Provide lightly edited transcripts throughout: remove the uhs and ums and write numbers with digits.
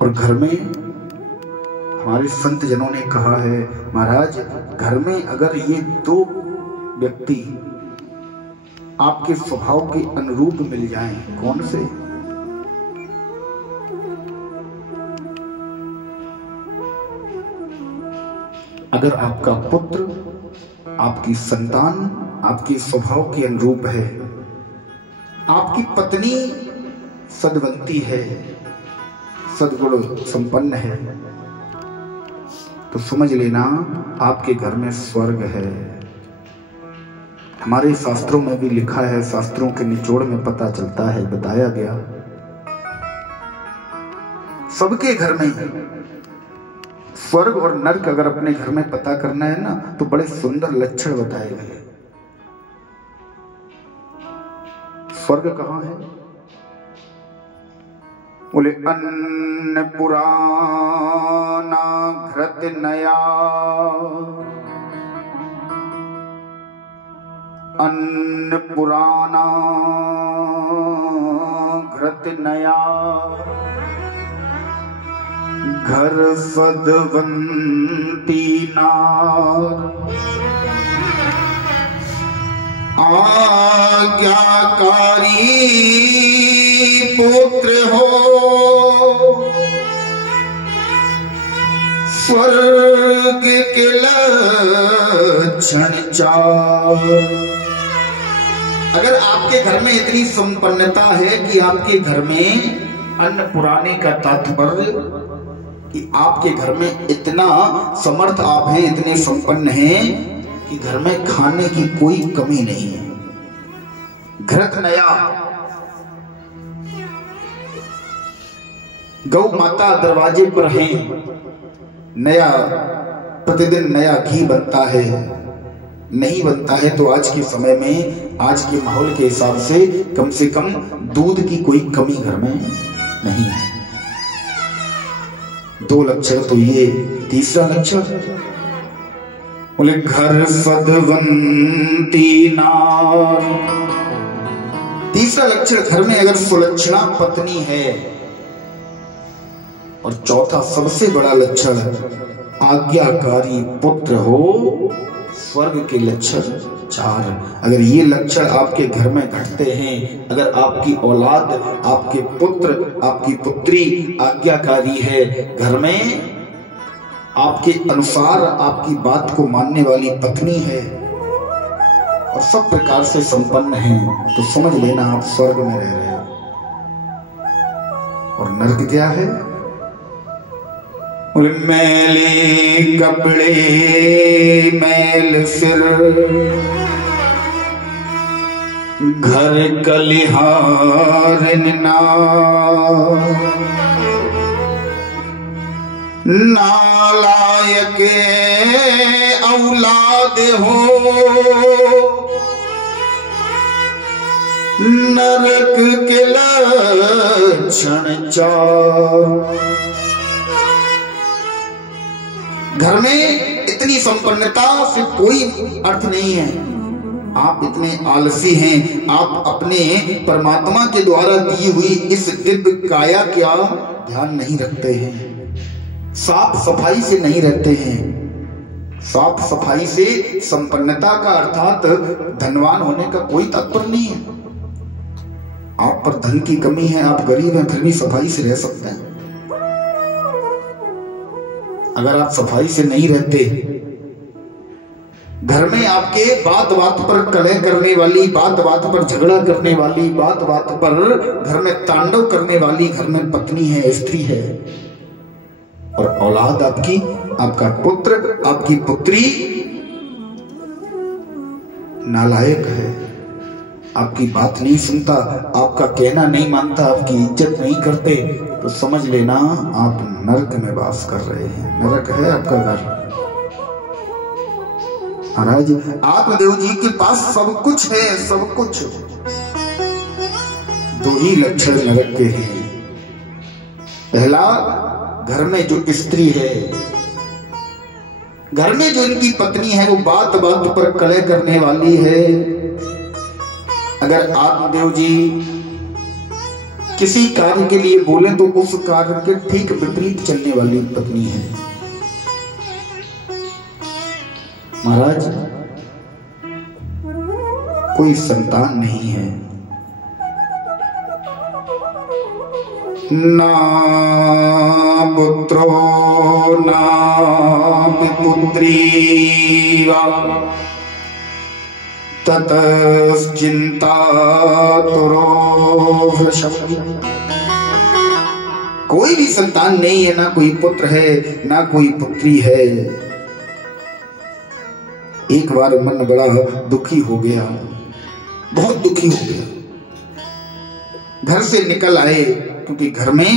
और घर में हमारे संत जनों ने कहा है, महाराज घर में अगर ये दो व्यक्ति आपके स्वभाव के अनुरूप मिल जाएं, कौन से? अगर आपका पुत्र, आपकी संतान आपके स्वभाव के अनुरूप है, आपकी पत्नी सद्वंती है, सद्गुण संपन्न है, तो समझ लेना आपके घर में स्वर्ग है। हमारे शास्त्रों में भी लिखा है, शास्त्रों के निचोड़ में पता चलता है, बताया गया सबके घर में स्वर्ग और नरक अगर अपने घर में पता करना है ना, तो बड़े सुंदर लक्षण बताए गए। स्वर्ग कहां है? बोले अन्न पुराना घृत नया, अन्न पुराना घृत नया, घर सद्वंती नार, आज्ञाकारी पुत्र हो, स्वर्ग के लक्षण चार। अगर आपके घर में इतनी संपन्नता है कि आपके घर में अन्न पुराने का तात्पर्य कि आपके घर में इतना समर्थ आप हैं, इतने संपन्न हैं कि घर में खाने की कोई कमी नहीं है। घृत नया, गौ माता दरवाजे पर हैं, नया प्रतिदिन नया घी बनता है। नहीं बनता है तो आज के समय में, आज के माहौल के हिसाब से कम दूध की कोई कमी घर में नहीं है। दो लक्षण तो ये। तीसरा लक्षण बोले घर सद्वंती नार। तीसरा लक्षण, घर में अगर सुलक्षणा पत्नी है। और चौथा सबसे बड़ा लक्षण, आज्ञाकारी पुत्र हो, स्वर्ग के लक्षण चार। अगर ये लक्षण आपके घर में घटते हैं, अगर आपकी औलाद, आपके पुत्र, आपकी पुत्री आज्ञाकारी है, घर में आपके अनुसार आपकी बात को मानने वाली पत्नी है और सब प्रकार से संपन्न है, तो समझ लेना आप स्वर्ग में रह रहे हो। और नरक क्या है? मैले कपड़े मैल सिर, घर कलिहार नालायक औलाद हो, नरक के लक्षण चार। घर में इतनी संपन्नता से कोई अर्थ नहीं है। आप इतने आलसी हैं, आप अपने परमात्मा के द्वारा दी हुई इस दिव्य काया क्या ध्यान नहीं रखते हैं, साफ सफाई से नहीं रहते हैं। साफ सफाई से संपन्नता का अर्थात धनवान होने का कोई तात्पर्य नहीं है। आप पर धन की कमी है, आप गरीब हैं, फिर भी सफाई से रह सकते हैं। अगर आप सफाई से नहीं रहते, घर में आपके बात बात पर कलह करने वाली, बात बात पर झगड़ा करने वाली, बात बात पर घर में तांडव करने वाली घर में पत्नी है, स्त्री है, और औलाद आपकी, आपका पुत्र, आपकी पुत्री नालायक है, आपकी बात नहीं सुनता, आपका कहना नहीं मानता, आपकी इज्जत नहीं करते, तो समझ लेना आप नरक में वास कर रहे हैं। नरक है आपका घर। महाराज आत्मदेव जी के पास सब कुछ है, सब कुछ। दो ही लक्षण नरक के हैं। पहला, घर में जो स्त्री है, घर में जो इनकी पत्नी है, वो बात बात पर कलह करने वाली है। अगर आत्मदेव जी किसी कार्य के लिए बोले तो उस कार्य के ठीक विपरीत चलने वाली पत्नी है। महाराज, कोई संतान नहीं है, ना पुत्रो ना पुत्री ततश्चिंता तुरो। कोई भी संतान नहीं है, ना कोई पुत्र है ना कोई पुत्री है। एक बार मन बड़ा दुखी हो गया, बहुत दुखी हो गया। घर से निकल आए, क्योंकि घर में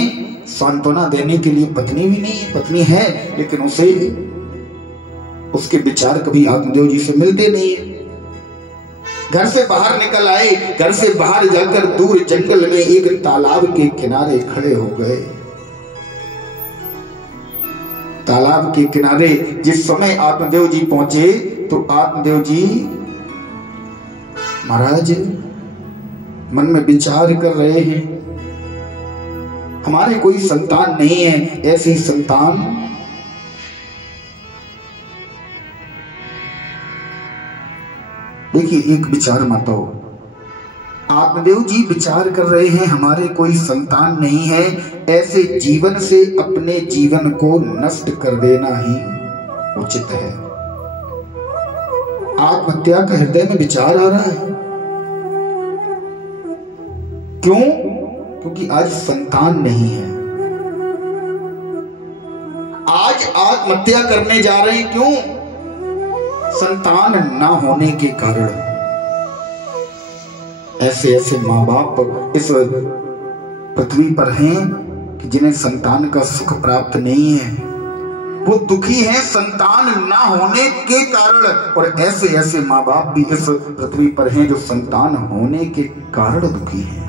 सांत्वना देने के लिए पत्नी भी नहीं है। पत्नी है लेकिन उसे उसके विचार कभी आत्मदेव जी से मिलते नहीं है। घर से बाहर निकल आए, घर से बाहर जाकर दूर जंगल में एक तालाब के किनारे खड़े हो गए। तालाब के किनारे जिस समय आत्मदेव जी पहुंचे तो आत्मदेव जी महाराज मन में विचार कर रहे हैं, हमारे कोई संतान नहीं है, ऐसी संतान देखिए एक विचार मत हो। आत्मदेव जी विचार कर रहे हैं हमारे कोई संतान नहीं है, ऐसे जीवन से अपने जीवन को नष्ट कर देना ही उचित है। आत्महत्या का हृदय में विचार आ रहा है। क्यों? क्योंकि आज संतान नहीं है। आज आत्महत्या करने जा रहे हैं। क्यों? संतान ना होने के कारण। ऐसे ऐसे माँ बाप इस पृथ्वी पर हैं कि जिन्हें संतान का सुख प्राप्त नहीं है, वो दुखी हैं संतान ना होने के कारण। और ऐसे ऐसे माँ बाप भी इस पृथ्वी पर हैं जो संतान होने के कारण दुखी हैं।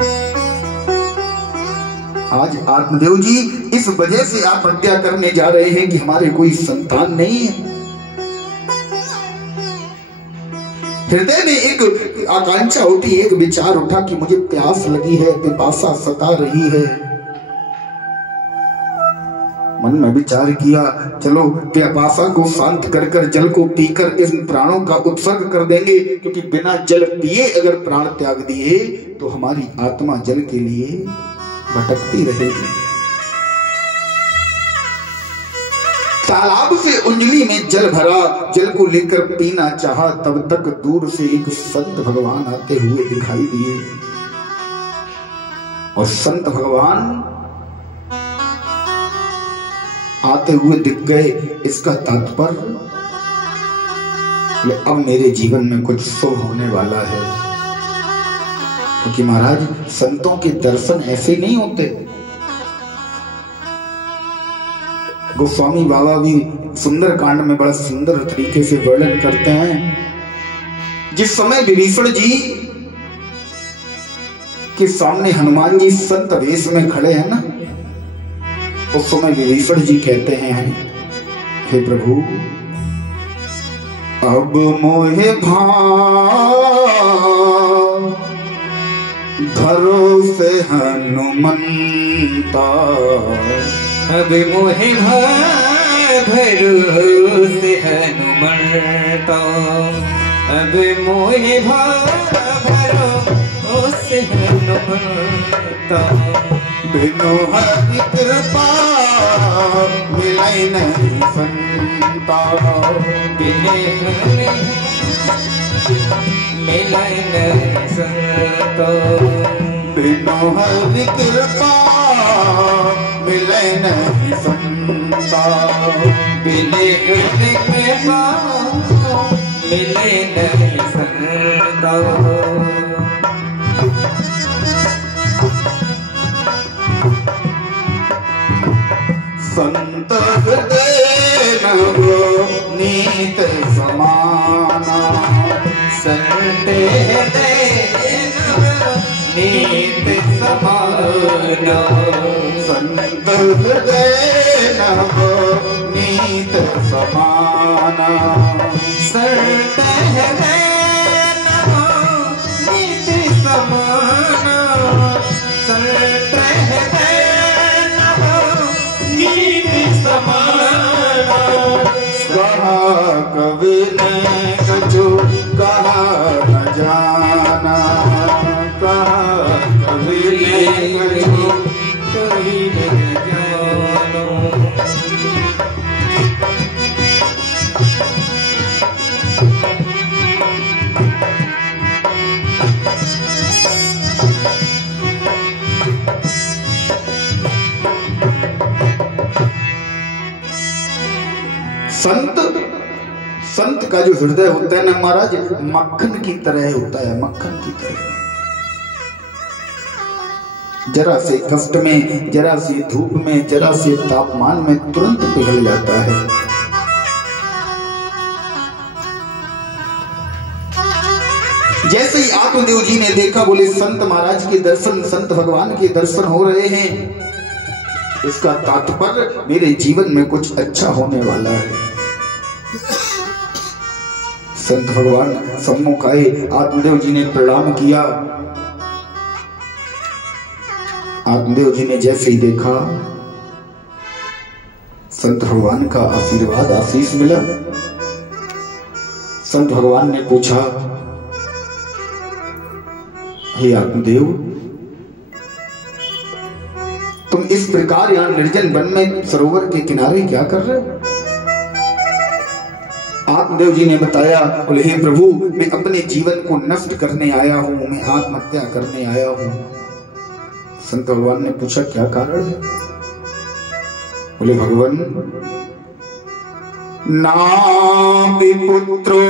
आज आत्मदेव जी इस वजह से आत्महत्या करने जा रहे हैं कि हमारे कोई संतान नहीं है। हृदय में एक आकांक्षा उठी, एक विचार उठा कि मुझे प्यास लगी है, पिपासा सता रही है। मन में विचार किया, चलो प्यासा को शांत कर कर जल को पीकर इन प्राणों का उत्सर्ग कर देंगे, क्योंकि बिना जल पिए अगर प्राण त्याग दिए तो हमारी आत्मा जल के लिए भटकती रहेगी। तालाब से उंगली में जल भरा, जल को लेकर पीना चाहा, तब तक दूर से एक संत भगवान आते हुए दिखाई दिए। और संत भगवान आते हुए दिख गए, इसका तात्पर्य अब मेरे जीवन में कुछ शुभ होने वाला है। क्योंकि महाराज संतों के दर्शन ऐसे नहीं होते। गोस्वामी बाबा भी सुंदर कांड में बड़ा सुंदर तरीके से वर्णन करते हैं। जिस समय विभीषण जी के सामने हनुमान जी संत वेश में खड़े हैं ना, उस समय विभीषण जी कहते हैं, हे प्रभु अब मोहे भरोसे हनुमंता, अब मोहे भरोसे हनुमंता, अब मोहे भरोसे हनुमंता। बिनु हरि कृपा मिलै नहीं संता, बिनु मिलै नहीं संता। बिनु हरि कृपा मिलै नहीं संता, बिनु हरि कृपा मिलै नहीं संता। संत हृदय नीत समाना, संत हृदय नीत समाना, संत हृदय नीत समाना, संत हृदय नीत समाना, संत संत का जो हृदय होता है ना महाराज, मक्खन की तरह होता है, मक्खन की तरह। जरा से कष्ट में, जरा सी धूप में, जरा से तापमान में तुरंत पिघल जाता है। जैसे ही आत्मदेव जी ने देखा, बोले संत महाराज के दर्शन, संत भगवान के दर्शन हो रहे हैं, इसका तात्पर्य मेरे जीवन में कुछ अच्छा होने वाला है। संत भगवान सम्मुख आए, आत्मदेव जी ने प्रणाम किया। आत्मदेव जी ने जैसे ही देखा, संत भगवान का आशीर्वाद, आशीष मिला। संत भगवान ने पूछा, हे आत्मदेव, तुम इस प्रकार यहां निर्जन वन में सरोवर के किनारे क्या कर रहे हो? आत्मदेव जी ने बताया, बोले हे प्रभु, मैं अपने जीवन को नष्ट करने आया हूं, मैं आत्महत्या करने आया हूं। संत भगवान ने पूछा, क्या कारण है? बोले भगवान, ना पुत्रो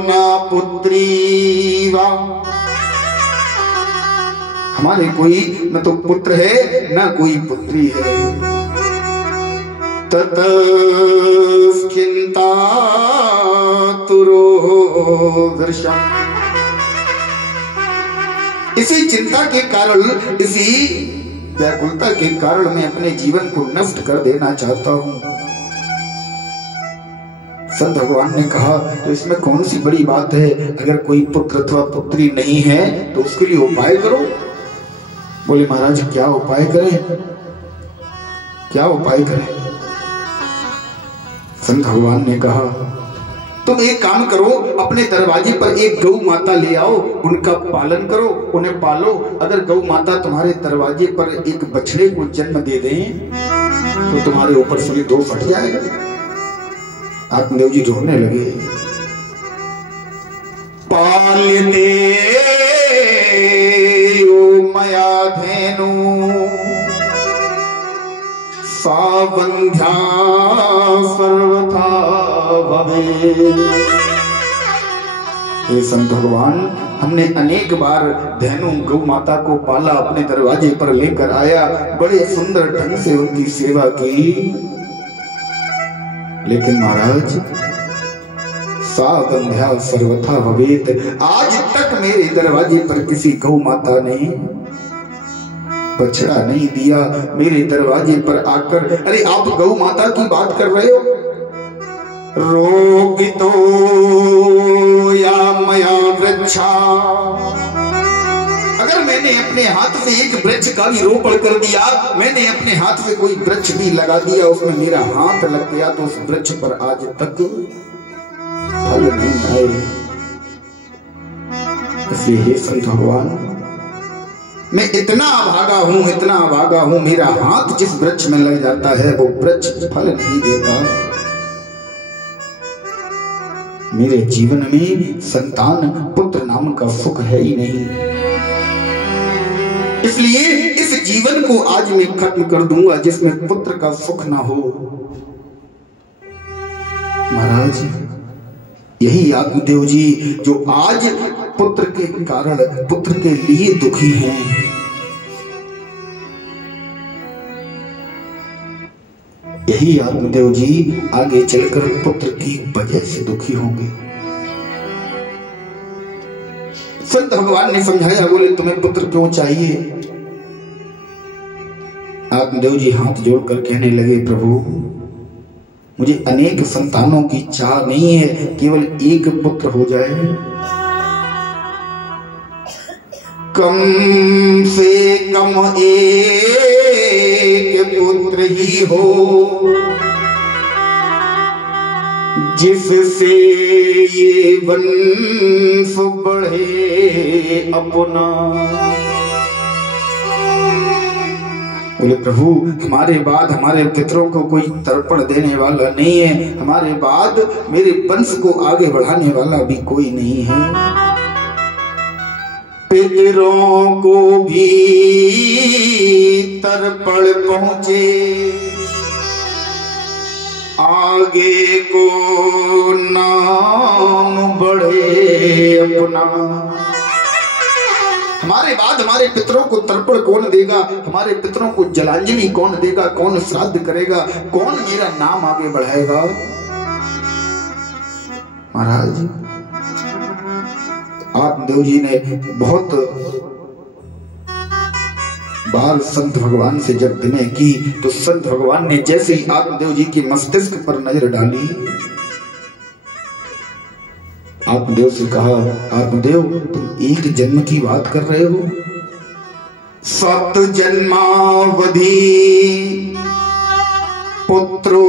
ना पुत्री वा, हमारे कोई न तो पुत्र है ना कोई पुत्री है। तत चिंता तुरो दर्शम, इसी चिंता के कारण, इसी व्याकुलता के कारण मैं अपने जीवन को नष्ट कर देना चाहता हूं। संत भगवान ने कहा, तो इसमें कौन सी बड़ी बात है? अगर कोई पुत्र अथवा पुत्री नहीं है तो उसके लिए उपाय करो। बोले महाराज, क्या उपाय करें, क्या उपाय करें? संत भगवान ने कहा, तुम एक काम करो, अपने दरवाजे पर एक गौ माता ले आओ, उनका पालन करो, उन्हें पालो। अगर गौ माता तुम्हारे दरवाजे पर एक बछड़े को जन्म दे दें तो तुम्हारे ऊपर से ये दोष हट जाएगा। आत्मदेव जी रोने लगे। पालते मया धेनु सावंध्या सर्वथा भवे। हे संत भगवान, हमने अनेक बार धेनु गौ माता को पाला, अपने दरवाजे पर लेकर आया, बड़े सुंदर ढंग से उनकी सेवा की, लेकिन महाराज सावंध्या सर्वथा भवेत, आज तक मेरे दरवाजे पर किसी गौ माता ने बछड़ा नहीं दिया। मेरे दरवाजे पर आकर, अरे आप गौ माता की बात कर रहे हो? रोगितो या मया वृक्षा, अगर मैंने अपने हाथ से एक वृक्ष का भी रोपण कर दिया, मैंने अपने हाथ से कोई वृक्ष भी लगा दिया, उसमें मेरा हाथ लग गया, तो उस वृक्ष पर आज तक फल नहीं आए। इसलिए हे संत भगवान, मैं इतना अभागा हूं, इतना अभागा हूं, मेरा हाथ जिस वृक्ष में लग जाता है वो वृक्ष फल नहीं देता। मेरे जीवन में संतान, पुत्र नाम का सुख है ही नहीं। इसलिए इस जीवन को आज मैं खत्म कर दूंगा जिसमें पुत्र का सुख ना हो। महाराज, यही आत्मदेव जी जो आज पुत्र के कारण, पुत्र के लिए दुखी हैं, यही आत्मदेव जी आगे चलकर पुत्र की वजह से दुखी होंगे। संत भगवान ने समझाया, बोले तुम्हें पुत्र क्यों चाहिए? आत्मदेव जी हाथ जोड़कर कहने लगे, प्रभु मुझे अनेक संतानों की चाह नहीं है, केवल एक पुत्र हो जाए, कम से कम एक पुत्र ही हो, जिससे ये वंश बढ़े अपना। बोले प्रभु, हमारे बाद हमारे पितरों को कोई तर्पण देने वाला नहीं है, हमारे बाद मेरे वंश को आगे बढ़ाने वाला भी कोई नहीं है। पितरों को भी तर्पण पहुंचे, आगे को नाम बढ़े अपना। हमारे बाद हमारे पितरों को तर्पण कौन देगा, हमारे पितरों को जलांजलि कौन देगा, कौन श्राद्ध करेगा, कौन मेरा नाम आगे बढ़ाएगा। महाराज आत्मदेव जी ने बहुत बार संत भगवान से जब विनय की तो संत भगवान ने जैसे ही आत्मदेव जी के मस्तिष्क पर नजर डाली, आत्मदेव से कहा, आत्मदेव तुम एक जन्म की बात कर रहे हो? 7 जन्मावधि पुत्रो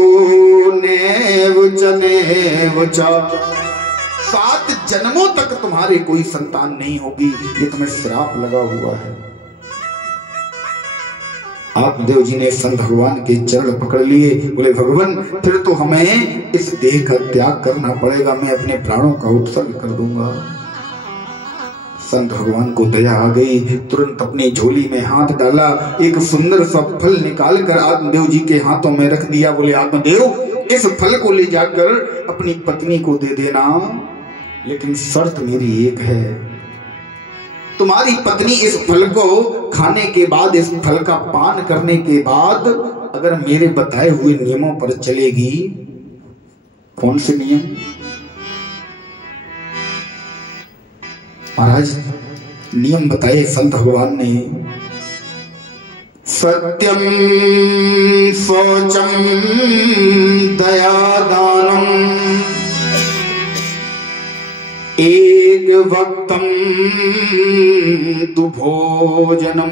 नेव जनेव च। 7 जन्मों तक तुम्हारे कोई संतान नहीं होगी, ये तुम्हें श्राप लगा हुआ है। आत्मदेव जी ने संत भगवान के चरण पकड़ लिए, बोले भगवान फिर तो हमें इस देह का त्याग करना पड़ेगा, मैं अपने प्राणों का उत्सर्ग कर दूंगा। संत भगवान को दया आ गई, तुरंत अपनी झोली में हाथ डाला, एक सुंदर सा फल निकालकर आत्मदेव जी के हाथों में रख दिया। बोले आत्मदेव इस फल को ले जाकर अपनी पत्नी को दे देना, लेकिन शर्त मेरी एक है, तुम्हारी पत्नी इस फल को खाने के बाद, इस फल का पान करने के बाद अगर मेरे बताए हुए नियमों पर चलेगी। कौन से नियम? महाराज नियम बताए संत भगवान ने। सत्यम शौचम दया दानम एक वक्तम तु भोजनम।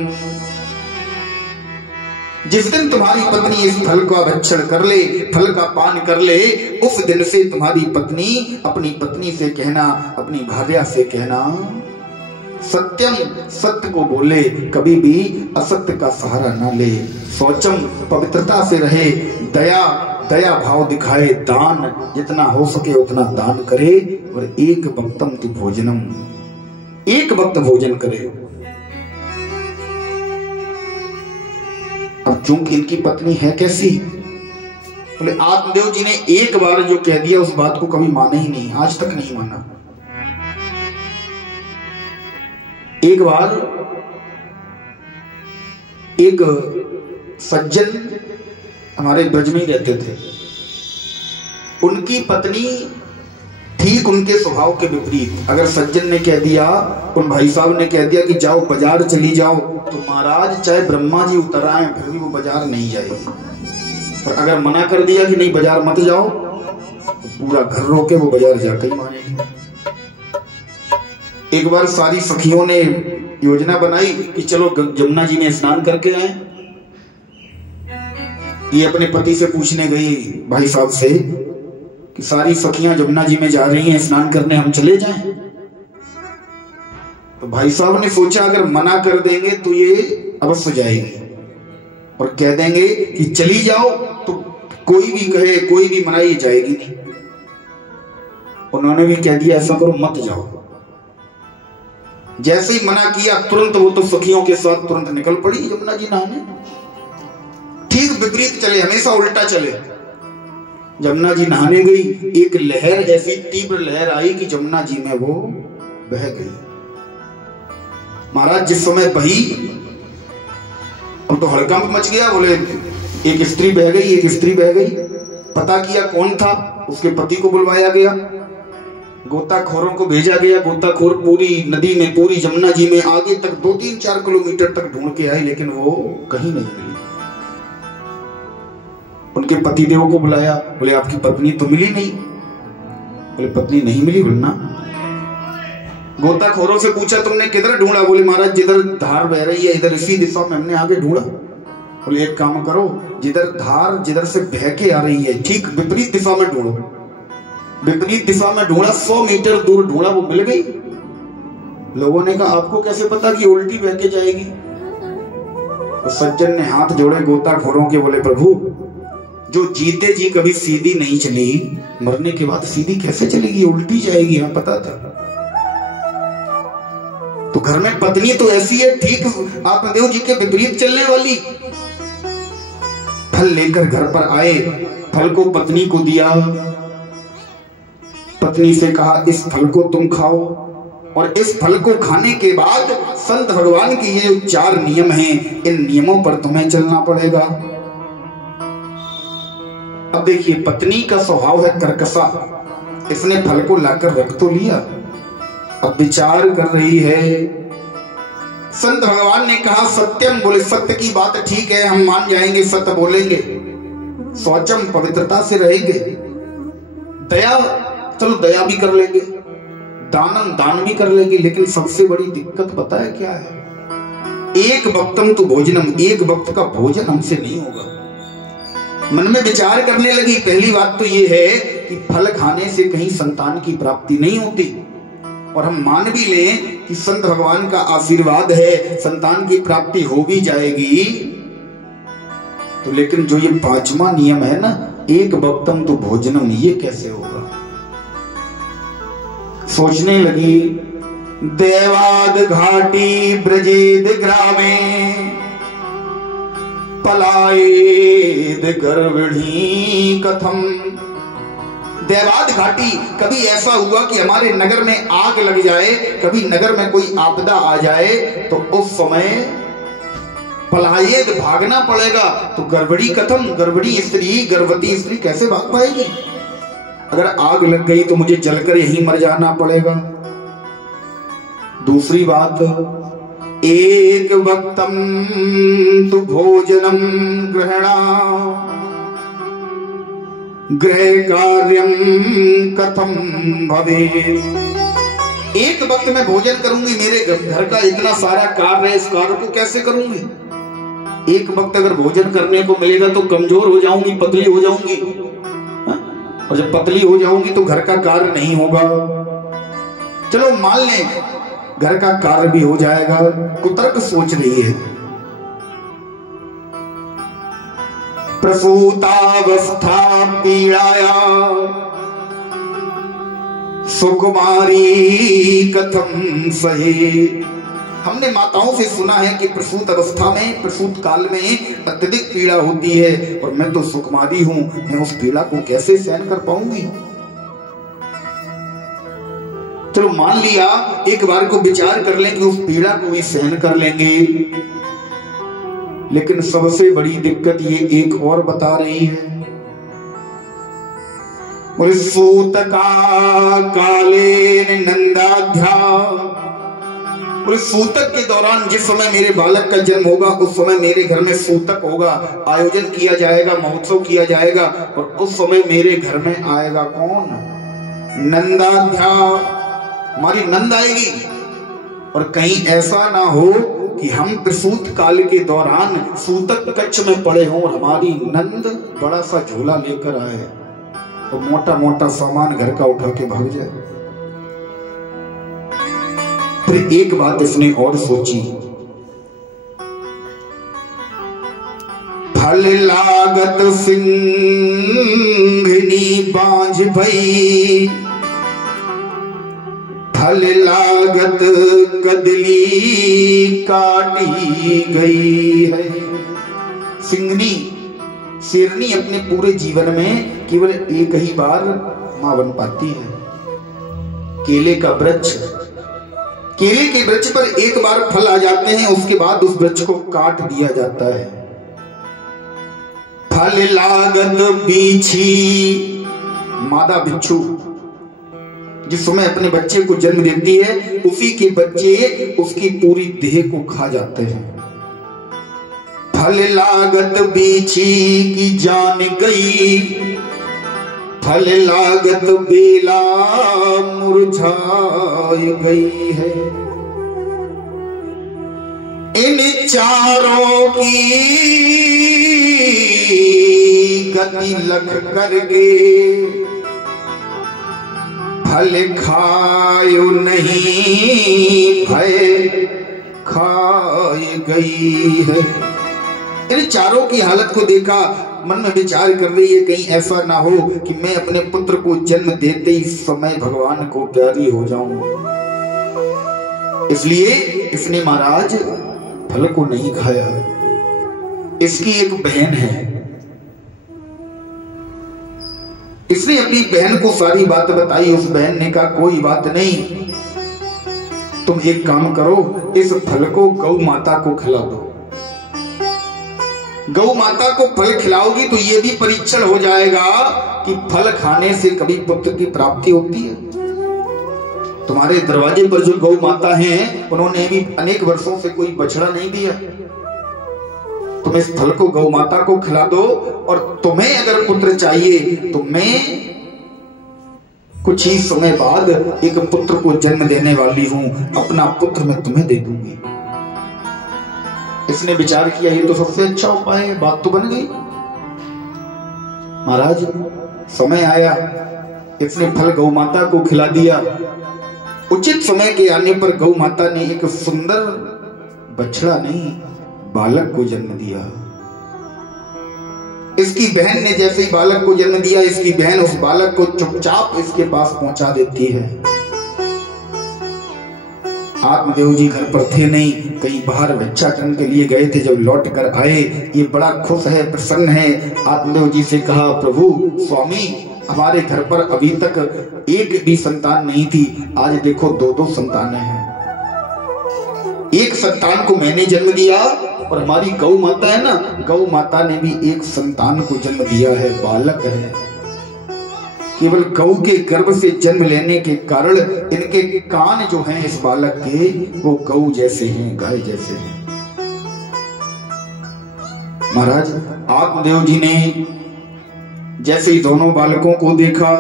जिस दिन तुम्हारी पत्नी इस फल का भक्षण कर ले, फल का पान कर ले, उस दिन से तुम्हारी पत्नी अपनी पत्नी से कहना, अपनी भार्या से कहना, सत्यम सत्य को बोले, कभी भी असत्य का सहारा ना ले। शौचम पवित्रता से रहे, दया दया भाव दिखाए, दान जितना हो सके उतना दान करे, और एक वक्तम तु भोजनम, एक वक्त भोजन करे। अब चूंकि इनकी पत्नी है कैसी, बोले आत्मदेव जी ने एक बार जो कह दिया उस बात को कभी माना ही नहीं, आज तक नहीं माना। एक बार एक सज्जन हमारे ब्रज में ही रहते थे, उनकी पत्नी ठीक उनके स्वभाव के विपरीत। अगर सज्जन ने कह दिया, उन भाई साहब ने कह दिया कि जाओ बाजार चली जाओ, तो महाराज चाहे ब्रह्मा जी उतर आए फिर भी वो बाजार नहीं जाएगी। और अगर मना कर दिया कि नहीं बाजार मत जाओ, तो पूरा घर रोके वो बाजार जाकर ही मानेगी। एक बार सारी सखियों ने योजना बनाई कि चलो जमुना जी में स्नान करके आए। ये अपने पति से पूछने गई भाई साहब से कि सारी सखियां जमुना जी में जा रही हैं स्नान करने, हम चले जाएं? तो भाई साहब ने सोचा अगर मना कर देंगे तो ये अवश्य जाएगी, और कह देंगे कि चली जाओ तो कोई भी कहे, कोई भी मनाई जाएगी नहीं। उन्होंने भी कह दिया ऐसा करो मत जाओ। जैसे ही मना किया तुरंत वो तो सखियों के साथ तुरंत निकल पड़ी जमुना जी नहाने। ठीक विपरीत चले, हमेशा उल्टा चले। जमुना जी नहाने गई, एक लहर ऐसी तीव्र लहर आई कि जमुना जी में वो बह गई। महाराज जिस समय बही अब तो हड़कंप मच गया। बोले एक स्त्री बह गई, एक स्त्री बह गई। पता किया कौन था, उसके पति को बुलवाया गया, गोताखोरों को भेजा गया। गोताखोर पूरी नदी में, पूरी जमुना जी में आगे तक 2-3-4 किलोमीटर तक ढूंढ के आए, लेकिन वो कहीं नहीं मिली। उनके पतिदेव को बुलाया, बोले आपकी पत्नी तो मिली नहीं। बोले पत्नी नहीं मिली। बोलना गोताखोरों से पूछा तुमने किधर ढूंढा? बोले महाराज जिधर धार बह रही है इधर इसी दिशा में हमने आगे ढूंढा। बोले एक काम करो, जिधर धार जिधर से बह के आ रही है ठीक विपरीत दिशा में ढूंढो। विपरीत दिशा में ढूंढा, 100 मीटर दूर ढूंढा, वो मिल गई। लोगों ने कहा आपको कैसे पता कि उल्टी बह के जाएगी? तो सज्जन ने हाथ जोड़े गोताखोरों के, बोले प्रभु जो जीते जी कभी सीधी नहीं चली, मरने के बाद सीधी कैसे चलेगी? उल्टी जाएगी, हमें पता था। तो घर में पत्नी तो ऐसी है ठीक आत्मदेव जी के विपरीत चलने वाली। फल लेकर घर पर आए, फल को पत्नी को दिया। पत्नी से कहा इस फल को तुम खाओ, और इस फल को खाने के बाद संत भगवान के ये 4 नियम हैं, इन नियमों पर तुम्हें चलना पड़ेगा। अब देखिए, पत्नी का स्वभाव है कर्कशा, इसने फल को लाकर रख तो लिया, अब विचार कर रही है। संत भगवान ने कहा सत्यम, बोले सत्य की बात ठीक है, हम मान जाएंगे, सत्य बोलेंगे। शौचम, पवित्रता से रहेंगे। दया, चलो दया भी कर लेंगे। दानम, दान भी कर लेंगे। लेकिन सबसे बड़ी दिक्कत पता है क्या है? एक वक्तम तो भोजनम, एक वक्त का भोजन हमसे नहीं होगा। मन में विचार करने लगी। पहली बात तो ये है कि फल खाने से कहीं संतान की प्राप्ति नहीं होती, और हम मान भी लें कि संत भगवान का आशीर्वाद है, संतान की प्राप्ति हो भी जाएगी, तो लेकिन जो ये 5वां नियम है ना, एक वक्तम तो भोजनम, ये कैसे होगा? सोचने लगी। देवाद घाटी ब्रजेद ग्रामे पलायेद गर्भिणी कथम। देवाद घाटी, कभी ऐसा हुआ कि हमारे नगर में आग लग जाए, कभी नगर में कोई आपदा आ जाए, तो उस समय पलायेद, भागना पड़ेगा। तो गर्भिणी कथम, गर्भिणी स्त्री, गर्भवती स्त्री कैसे भाग पाएगी? अगर आग लग गई तो मुझे जलकर यहीं मर जाना पड़ेगा। दूसरी बात, एक वक्तम तु भोजनम ग्रहणा गृह कार्यम कथम भवे। एक वक्त में भोजन करूंगी, मेरे घर का इतना सारा कार्य है, इस कार्य को कैसे करूंगी? एक वक्त अगर भोजन करने को मिलेगा तो कमजोर हो जाऊंगी, पतली हो जाऊंगी, और जब पतली हो जाऊंगी तो घर का कार्य नहीं होगा। चलो मान लें घर का कार्य भी हो जाएगा। कुतर्क सोच रही है। प्रसूतावस्था पीड़ाया सुकुमारी कथम सहे। हमने माताओं से सुना है कि प्रसूत अवस्था में, प्रसूत काल में अत्यधिक पीड़ा होती है, और मैं तो सुकुमारी हूं, मैं उस पीड़ा को कैसे सहन कर पाऊंगी? चलो मान लिया, एक बार को विचार कर लें कि उस पीड़ा को भी सहन कर लेंगे। लेकिन सबसे बड़ी दिक्कत ये एक और बता रही है। सूत का काले नंदाध्या, सूतक के दौरान जिस समय मेरे बालक का जन्म होगा, उस समय मेरे घर में सूतक होगा, आयोजन किया जाएगा, महोत्सव किया जाएगा, और उस समय मेरे घर में आएगा कौन? नंदाध्या, हमारी नंद आएगी। और कहीं ऐसा ना हो कि हम प्रसूत काल के दौरान सूतक कक्ष में पड़े हों और हमारी नंद बड़ा सा झोला लेकर आए और मोटा मोटा सामान घर का उठा के भाग जाए। फिर एक बात इसने और सोची, फल लागत सिंघनी बांझ भई, फल लागत कदली काटी गई है। सिंघनी, शेरनी अपने पूरे जीवन में केवल एक ही बार मां बन पाती है। केले का वृक्ष, केले के वृक्ष पर एक बार फल आ जाते हैं, उसके बाद उस वृक्ष को काट दिया जाता है। फल लागत बीछी, मादा बिच्छू जिस समय अपने बच्चे को जन्म देती है, उसी के बच्चे उसकी पूरी देह को खा जाते हैं। फल लागत बीछी की जान गई, फल लागत बेला मुरझाई गई है। इन चारों की गति लख करके फल खायो नहीं भय खाई गई है। इन चारों की हालत को देखा, मन में विचार कर रही है कहीं ऐसा ना हो कि मैं अपने पुत्र को जन्म देते ही समय भगवान को प्यारी हो जाऊं। इसलिए इसने महाराज फल को नहीं खाया। इसकी एक बहन है, इसने अपनी बहन को सारी बात बताई। उस बहन ने कहा कोई बात नहीं, तुम एक काम करो, इस फल को गौ माता को खिला दो। गौ माता को फल खिलाओगी तो ये भी परीक्षण हो जाएगा कि फल खाने से कभी पुत्र की प्राप्ति होती है। तुम्हारे दरवाजे पर जो गौ माता हैं, उन्होंने भी अनेक वर्षों से कोई बछड़ा नहीं दिया। तुम इस फल को गौ माता को खिला दो, और तुम्हें अगर पुत्र चाहिए तो मैं कुछ ही समय बाद एक पुत्र को जन्म देने वाली हूं, अपना पुत्र मैं तुम्हें दे दूंगी। इसने विचार किया ये तो सबसे अच्छा उपाय है, बात तो बन गई। महाराज समय आया, इसने फल गौ माता को खिला दिया। उचित समय के आने पर गौ माता ने एक सुंदर बछड़ा नहीं बालक को जन्म दिया। इसकी बहन ने जैसे ही बालक को जन्म दिया, इसकी बहन उस बालक को चुपचाप इसके पास पहुंचा देती है। आत्मदेव जी घर पर थे नहीं, कहीं बाहर भिक्षाटन के लिए गए थे। जब लौट कर आए, ये बड़ा खुश है, प्रसन्न है। आत्मदेव जी से कहा प्रभु स्वामी, हमारे घर पर अभी तक एक भी संतान नहीं थी, आज देखो दो दो संतानें हैं। एक संतान को मैंने जन्म दिया, और हमारी गौ माता है ना, गौ माता ने भी एक संतान को जन्म दिया है, बालक है। केवल गौ के गर्भ से जन्म लेने के कारण इनके कान जो हैं इस बालक के, वो गौ जैसे हैं, गाय जैसे हैं। महाराज आत्मदेव जी ने जैसे ही दोनों बालकों को देखा,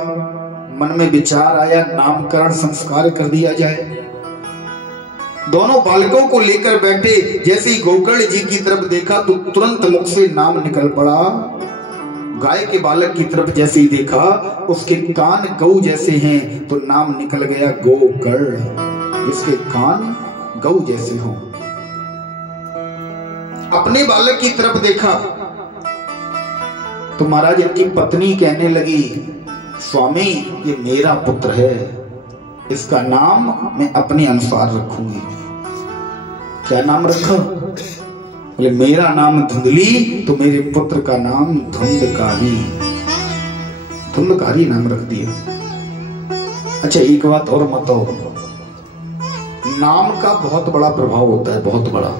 मन में विचार आया नामकरण संस्कार कर दिया जाए। दोनों बालकों को लेकर बैठे, जैसे ही गोकर्ण जी की तरफ देखा तो तुरंत मुख से नाम निकल पड़ा। गाय के बालक की तरफ जैसे ही देखा, उसके कान गौ जैसे हैं, तो नाम निकल गया गोकर्ण, जिसके कान गौ जैसे हों। अपने बालक की तरफ देखा तो महाराज इनकी पत्नी कहने लगी स्वामी ये मेरा पुत्र है, इसका नाम मैं अपने अनुसार रखूंगी। क्या नाम रखा? बोले मेरा नाम धुंधली, तो मेरे पुत्र का नाम धुंधकारी। धुंधकारी नाम रख दिया। अच्छा एक बात और बताओ, नाम का बहुत बड़ा प्रभाव होता है, बहुत बड़ा।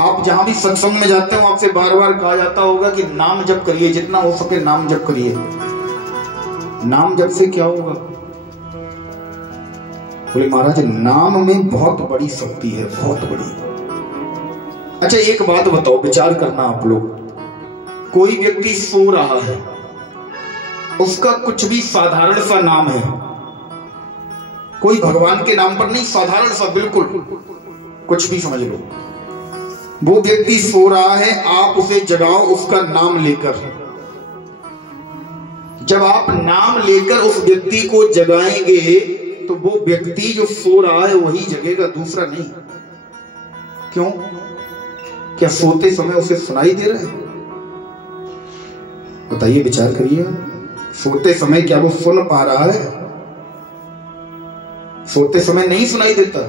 आप जहां भी सत्संग में जाते हो, आपसे बार बार कहा जाता होगा कि नाम जप करिए, जितना हो सके नाम जप करिए। नाम जप से क्या होगा? बोले महाराज नाम में बहुत बड़ी शक्ति है, बहुत बड़ी। अच्छा एक बात बताओ, विचार करना आप लोग। कोई व्यक्ति सो रहा है, उसका कुछ भी साधारण सा नाम है, कोई भगवान के नाम पर नहीं, साधारण सा बिल्कुल कुछ भी समझ लो। वो व्यक्ति सो रहा है, आप उसे जगाओ उसका नाम लेकर। जब आप नाम लेकर उस व्यक्ति को जगाएंगे तो वो व्यक्ति जो सो रहा है वही जगेगा, दूसरा नहीं। क्यों? क्या सोते समय उसे सुनाई दे रहा है? बताइए, विचार करिए। सोते समय क्या वो सुन पा रहा है? सोते समय नहीं सुनाई देता।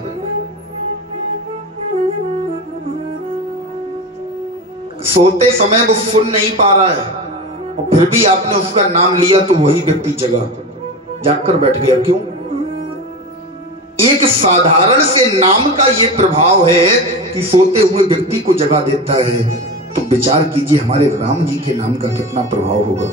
सोते समय वो सुन नहीं पा रहा है, और फिर भी आपने उसका नाम लिया तो वही व्यक्ति जगा, जागकर बैठ गया। क्यों? एक साधारण से नाम का ये प्रभाव है कि सोते हुए व्यक्ति को जगा देता है। तो विचार कीजिए हमारे राम जी के नाम का कितना प्रभाव होगा।